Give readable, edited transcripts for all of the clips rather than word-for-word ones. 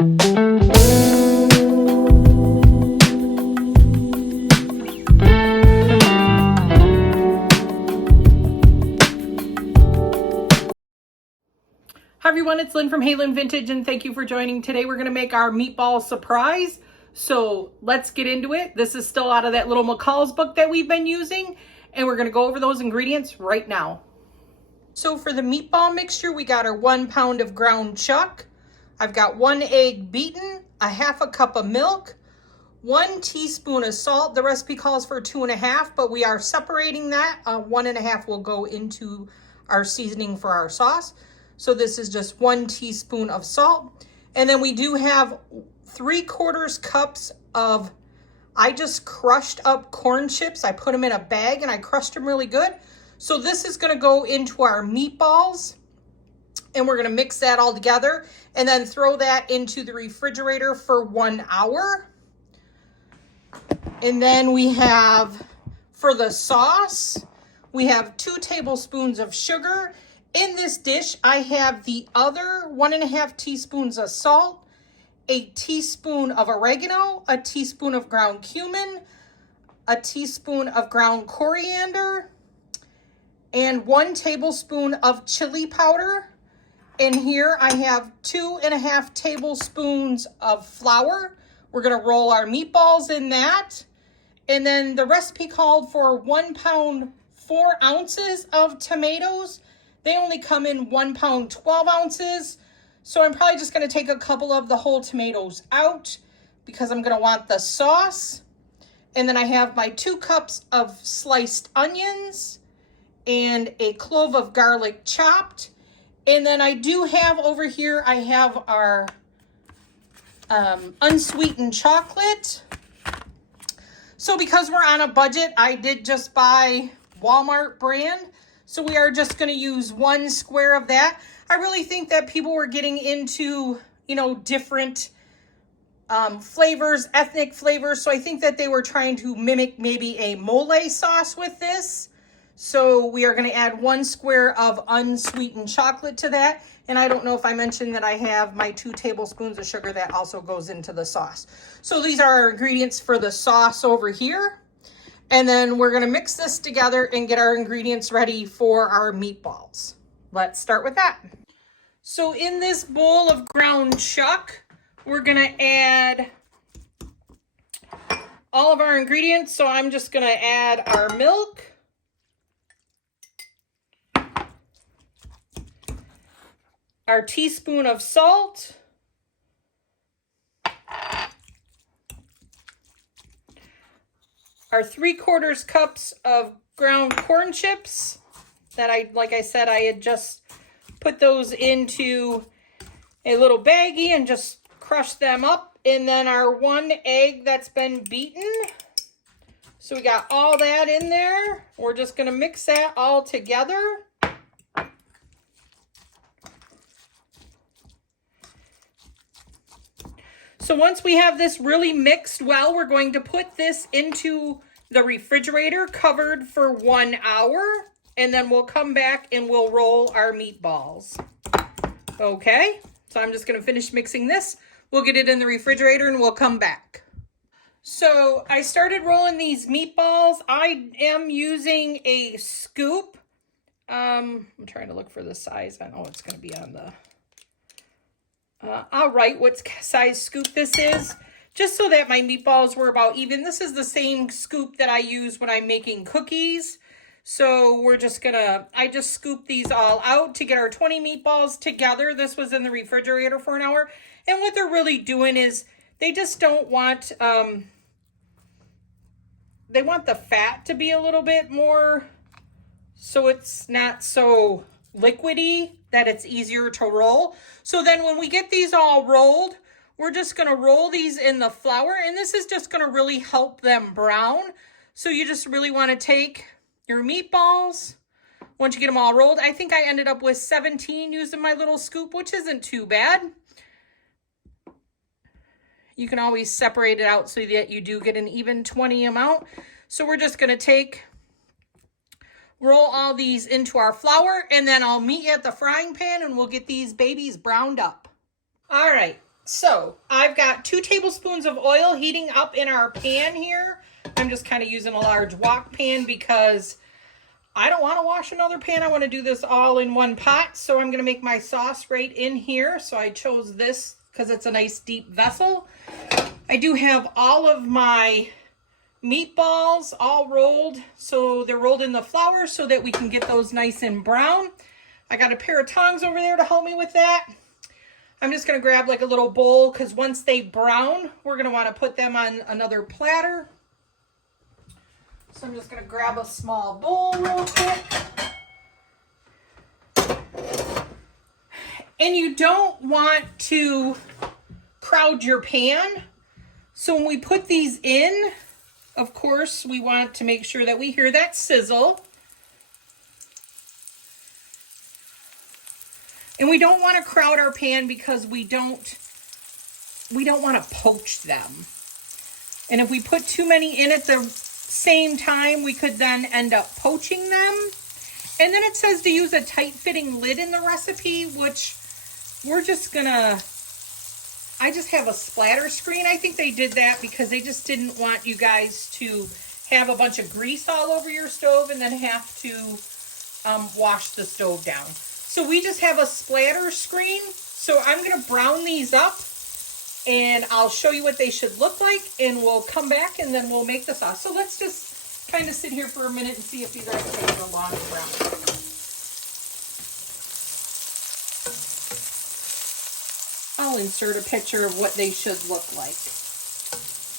Hi everyone, it's Lynn from Hey Lynn Vintage and thank you for joining. Today we're going to make our meatball surprise. So let's get into it. This is still out of that little McCall's book that we've been using and we're going to go over those ingredients right now. So for the meatball mixture, we got our 1 pound of ground chuck. I've got 1 egg beaten, a half a cup of milk, 1 teaspoon of salt. The recipe calls for 2.5, but we are separating that. 1.5 will go into our seasoning for our sauce. So this is just 1 teaspoon of salt. And then we do have 3/4 cups of, I just crushed up corn chips. I put them in a bag and I crushed them really good. So this is gonna go into our meatballs and we're gonna mix that all together and then throw that into the refrigerator for 1 hour. And then we have, for the sauce, we have 2 tablespoons of sugar. In this dish, I have the other 1.5 teaspoons of salt, a teaspoon of oregano, a teaspoon of ground cumin, a teaspoon of ground coriander, and 1 tablespoon of chili powder. And here I have 2.5 tablespoons of flour. We're gonna roll our meatballs in that. And then the recipe called for 1 pound, 4 ounces of tomatoes. They only come in 1 pound, 12 ounces. So I'm probably just gonna take a couple of the whole tomatoes out because I'm gonna want the sauce. And then I have my 2 cups of sliced onions and a clove of garlic chopped. And then I do have over here, I have our unsweetened chocolate. So because we're on a budget, I did just buy Walmart brand. So we are just gonna use 1 square of that. I really think that people were getting into, you know, different flavors, ethnic flavors. So I think that they were trying to mimic maybe a mole sauce with this. So we are gonna add 1 square of unsweetened chocolate to that. And I don't know if I mentioned that I have my 2 tablespoons of sugar that also goes into the sauce. So these are our ingredients for the sauce over here. And then we're gonna mix this together and get our ingredients ready for our meatballs. Let's start with that. So in this bowl of ground chuck, we're gonna add all of our ingredients. So I'm just gonna add our milk, our teaspoon of salt, our 3/4 cups of ground corn chips that like I said, I had just put those into a little baggie and just crushed them up. And then our 1 egg that's been beaten. So we got all that in there. We're just gonna mix that all together. So once we have this really mixed well, we're going to put this into the refrigerator covered for 1 hour, and then we'll come back and we'll roll our meatballs. Okay, so I'm just gonna finish mixing this. We'll get it in the refrigerator and we'll come back. So I started rolling these meatballs. I am using a scoop. I'm trying to look for the size. I know it's gonna be on the... I'll write what size scoop this is, just so that my meatballs were about even. This is the same scoop that I use when I'm making cookies. So we're just gonna, I just scooped these all out to get our 20 meatballs together. This was in the refrigerator for an hour. And what they're really doing is they just don't want, they want the fat to be a little bit more, so it's not so liquidy, that it's easier to roll. So then when we get these all rolled, we're just gonna roll these in the flour, and this is just gonna really help them brown. So you just really wanna take your meatballs, once you get them all rolled. I think I ended up with 17 using my little scoop, which isn't too bad. You can always separate it out so that you do get an even 20 amount. So we're just gonna roll all these into our flour, and then I'll meet you at the frying pan and we'll get these babies browned up. All right, So I've got 2 tablespoons of oil heating up in our pan here. I'm just kind of using a large wok pan because I don't want to wash another pan. I want to do this all in one pot. So I'm going to make my sauce right in here. So I chose this because it's a nice deep vessel. I do have all of my meatballs all rolled. So they're rolled in the flour so that we can get those nice and brown. I got a pair of tongs over there to help me with that. I'm just going to grab like a little bowl because once they brown, we're going to want to put them on another platter. So I'm just going to grab a small bowl real quick. And you don't want to crowd your pan. So when we put these in, of course, we want to make sure that we hear that sizzle. And we don't want to crowd our pan because we don't want to poach them. And if we put too many in at the same time, we could then end up poaching them. And then it says to use a tight-fitting lid in the recipe, which we're just gonna, I just have a splatter screen. I think they did that because they just didn't want you guys to have a bunch of grease all over your stove and then have to wash the stove down. So we just have a splatter screen. So I'm going to brown these up and I'll show you what they should look like and we'll come back and then we'll make the sauce. So let's just kind of sit here for a minute and see if these are taking a long brown. I'll insert a picture of what they should look like.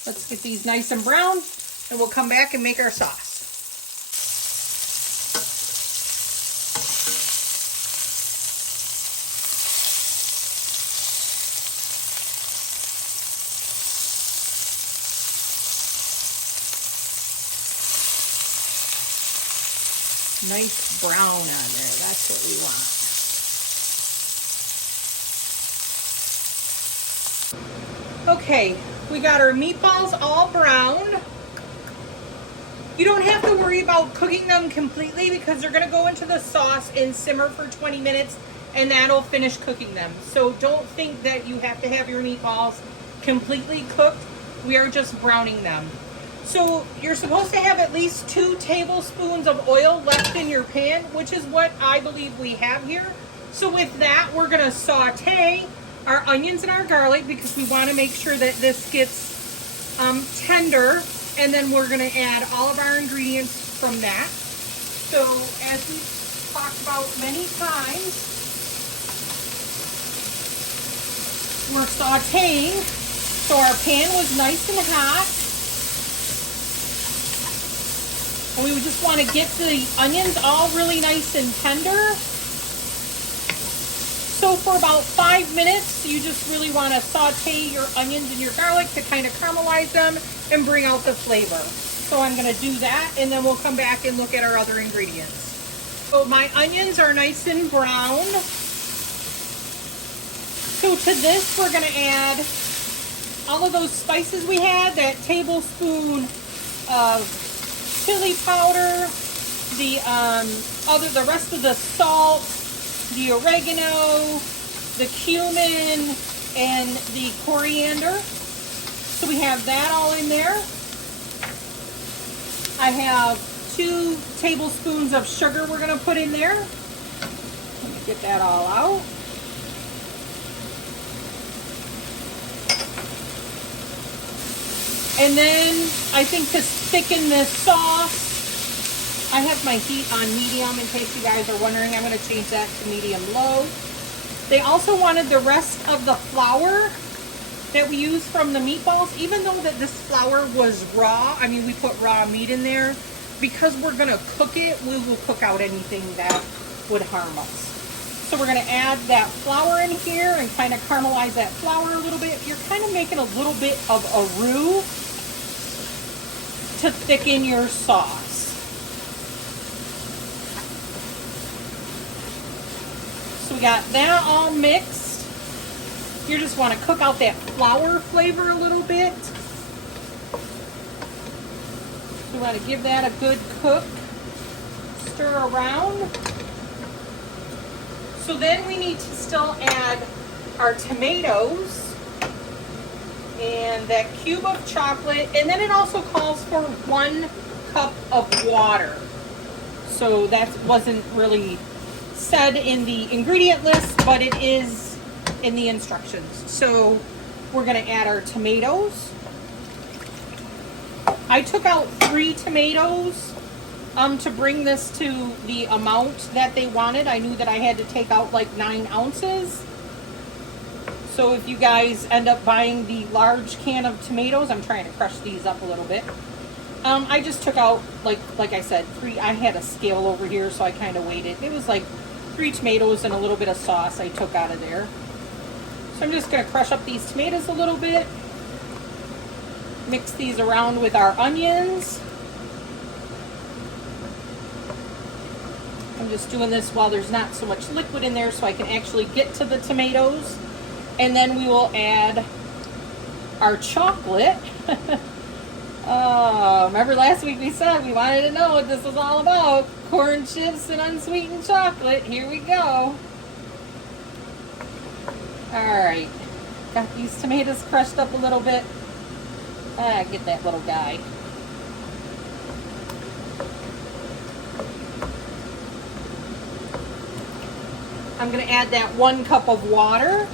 Let's get these nice and brown and we'll come back and make our sauce. Nice brown on there. That's what we want. Okay, we got our meatballs all brown. You don't have to worry about cooking them completely because they're going to go into the sauce and simmer for 20 minutes and that'll finish cooking them. So don't think that you have to have your meatballs completely cooked. We are just browning them. So you're supposed to have at least 2 tablespoons of oil left in your pan, which is what I believe we have here. So with that, we're going to saute our onions and our garlic because we want to make sure that this gets tender. And then we're going to add all of our ingredients from that. So as we've talked about many times, we're sauteing. So our pan was nice and hot. And we just want to get the onions all really nice and tender. So for about 5 minutes, you just really want to saute your onions and your garlic to kind of caramelize them and bring out the flavor. So I'm going to do that and then we'll come back and look at our other ingredients. So my onions are nice and brown. So to this, we're going to add all of those spices we had, that tablespoon of chili powder, the rest of the salt, the oregano, the cumin, and the coriander. So we have that all in there. I have 2 tablespoons of sugar we're going to put in there. Let me get that all out. And then I think to thicken this sauce, I have my heat on medium in case you guys are wondering. I'm going to change that to medium-low. They also wanted the rest of the flour that we use from the meatballs, even though that this flour was raw. I mean, we put raw meat in there. Because we're going to cook it, we will cook out anything that would harm us. So we're going to add that flour in here and kind of caramelize that flour a little bit. You're kind of making a little bit of a roux to thicken your sauce. So we got that all mixed. You just want to cook out that flour flavor a little bit. You want to give that a good cook. Stir around. So then we need to still add our tomatoes. and that cube of chocolate, and then it also calls for 1 cup of water. So that wasn't really said in the ingredient list, but it is in the instructions. So we're gonna add our tomatoes. I took out 3 tomatoes to bring this to the amount that they wanted. I knew that I had to take out like 9 ounces. So if you guys end up buying the large can of tomatoes, I'm trying to crush these up a little bit. I just took out, like I said, 3. I had a scale over here, so I kind of weighed it. It was like 3 tomatoes and a little bit of sauce I took out of there. So I'm just going to crush up these tomatoes a little bit. Mix these around with our onions. I'm just doing this while there's not so much liquid in there so I can actually get to the tomatoes. And then we will add our chocolate. Oh, remember last week we said we wanted to know what this was all about. Corn chips and unsweetened chocolate. Here we go. Alright. Got these tomatoes crushed up a little bit. Get that little guy. I'm going to add that 1 cup of water.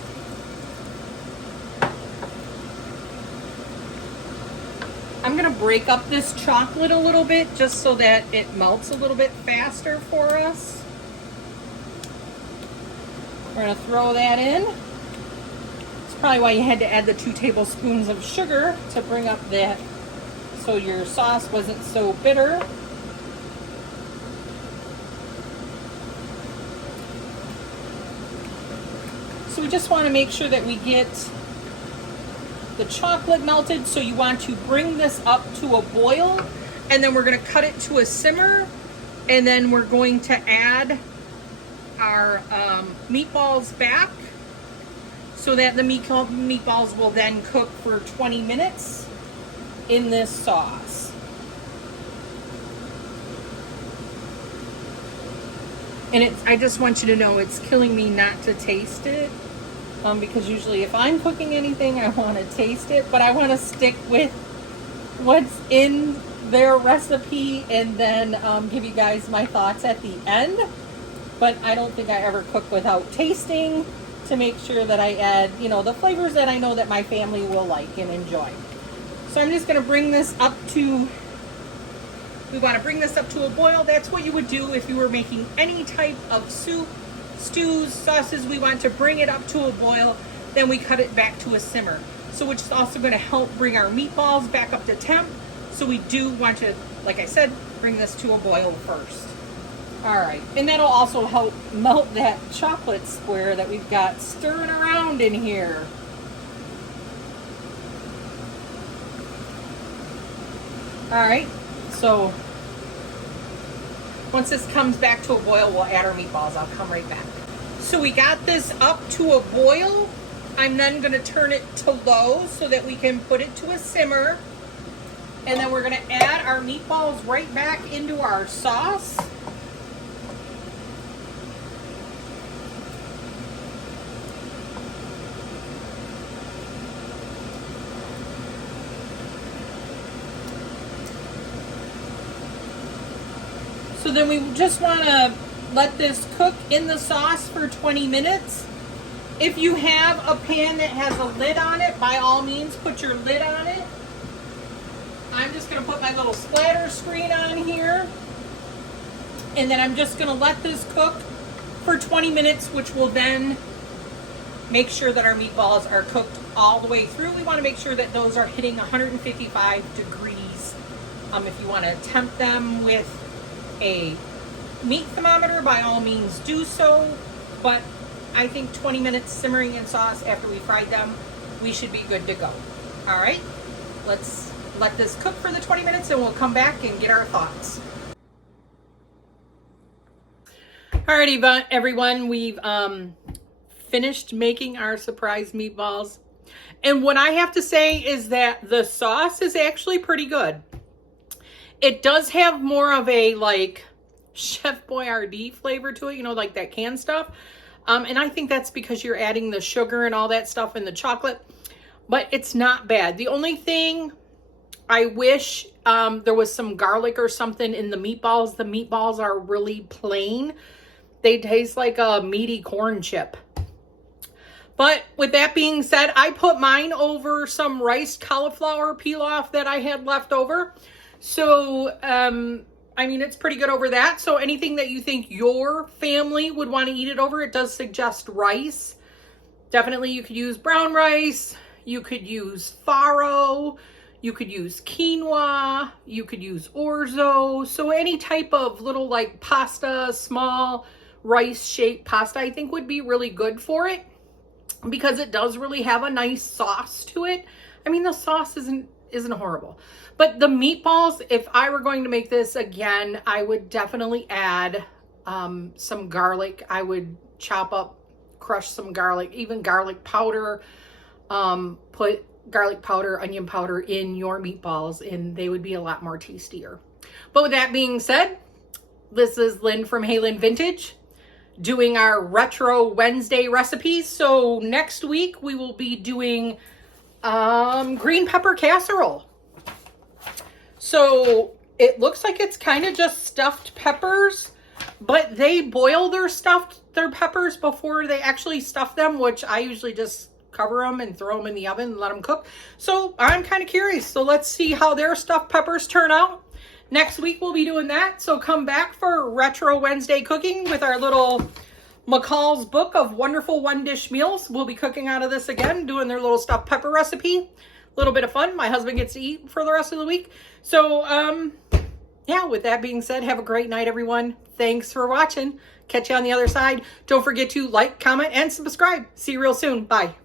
I'm going to break up this chocolate a little bit just so that it melts a little bit faster for us. We're going to throw that in. It's probably why you had to add the 2 tablespoons of sugar to bring up that so your sauce wasn't so bitter. So we just want to make sure that we get the chocolate melted, so you want to bring this up to a boil, and then we're going to cut it to a simmer, and then we're going to add our meatballs back so that the meatballs will then cook for 20 minutes in this sauce. And I just want you to know it's killing me not to taste it. Because usually if I'm cooking anything, I want to taste it, but I want to stick with what's in their recipe and then give you guys my thoughts at the end. But I don't think I ever cook without tasting to make sure that I add, you know, the flavors that I know that my family will like and enjoy. So I'm just going to bring this up to, we want to bring this up to a boil. That's what you would do if you were making any type of soup, stews, sauces. We want to bring it up to a boil, then we cut it back to a simmer. So which is also going to help bring our meatballs back up to temp. So we do want to, like I said, bring this to a boil first. Alright, and that'll also help melt that chocolate square that we've got stirring around in here. Alright, so once this comes back to a boil, we'll add our meatballs. I'll come right back. So we got this up to a boil. I'm then going to turn it to low so that we can put it to a simmer. And then we're going to add our meatballs right back into our sauce. So then we just want to let this cook in the sauce for 20 minutes. If you have a pan that has a lid on it, by all means put your lid on it. I'm just going to put my little splatter screen on here. And then I'm just going to let this cook for 20 minutes, which will then make sure that our meatballs are cooked all the way through. We want to make sure that those are hitting 155 degrees. If you want to tempt them with a meat thermometer, by all means do so, but I think 20 minutes simmering in sauce after we fried them, we should be good to go. All right, let's let this cook for the 20 minutes and we'll come back and get our thoughts. Alrighty, everyone, we've finished making our surprise meatballs, and what I have to say is that the sauce is actually pretty good. It does have more of a like Chef Boyardee flavor to it, you know, like that canned stuff. And I think that's because you're adding the sugar and all that stuff in the chocolate. but it's not bad. The only thing I wish there was some garlic or something in the meatballs. The meatballs are really plain. They taste like a meaty corn chip. But with that being said, I put mine over some riced cauliflower pilaf that I had left over. So, I mean, it's pretty good over that. So anything that you think your family would want to eat it over, it does suggest rice. Definitely you could use brown rice. You could use farro. You could use quinoa. You could use orzo. So any type of little like pasta, small rice-shaped pasta, I think would be really good for it, because it does really have a nice sauce to it. I mean, the sauce isn't horrible. But the meatballs, if I were going to make this again, I would definitely add some garlic. I would crush some garlic, even garlic powder. Put garlic powder, onion powder in your meatballs, and they would be a lot more tastier. But with that being said, this is Lynn from Hey Lynn Vintage, doing our Retro Wednesday recipes. So next week we will be doing green pepper casserole. So it looks like it's kind of just stuffed peppers, but they boil their peppers before they actually stuff them, which I usually just cover them and throw them in the oven and let them cook. So I'm kind of curious. So let's see how their stuffed peppers turn out. Next week we'll be doing that. So come back for Retro Wednesday cooking with our little McCall's book of wonderful one-dish meals. We'll be cooking out of this again, doing their little stuffed pepper recipe. A little bit of fun. My husband gets to eat for the rest of the week. So, yeah, with that being said, have a great night, everyone. Thanks for watching. Catch you on the other side. Don't forget to like, comment, and subscribe. See you real soon. Bye.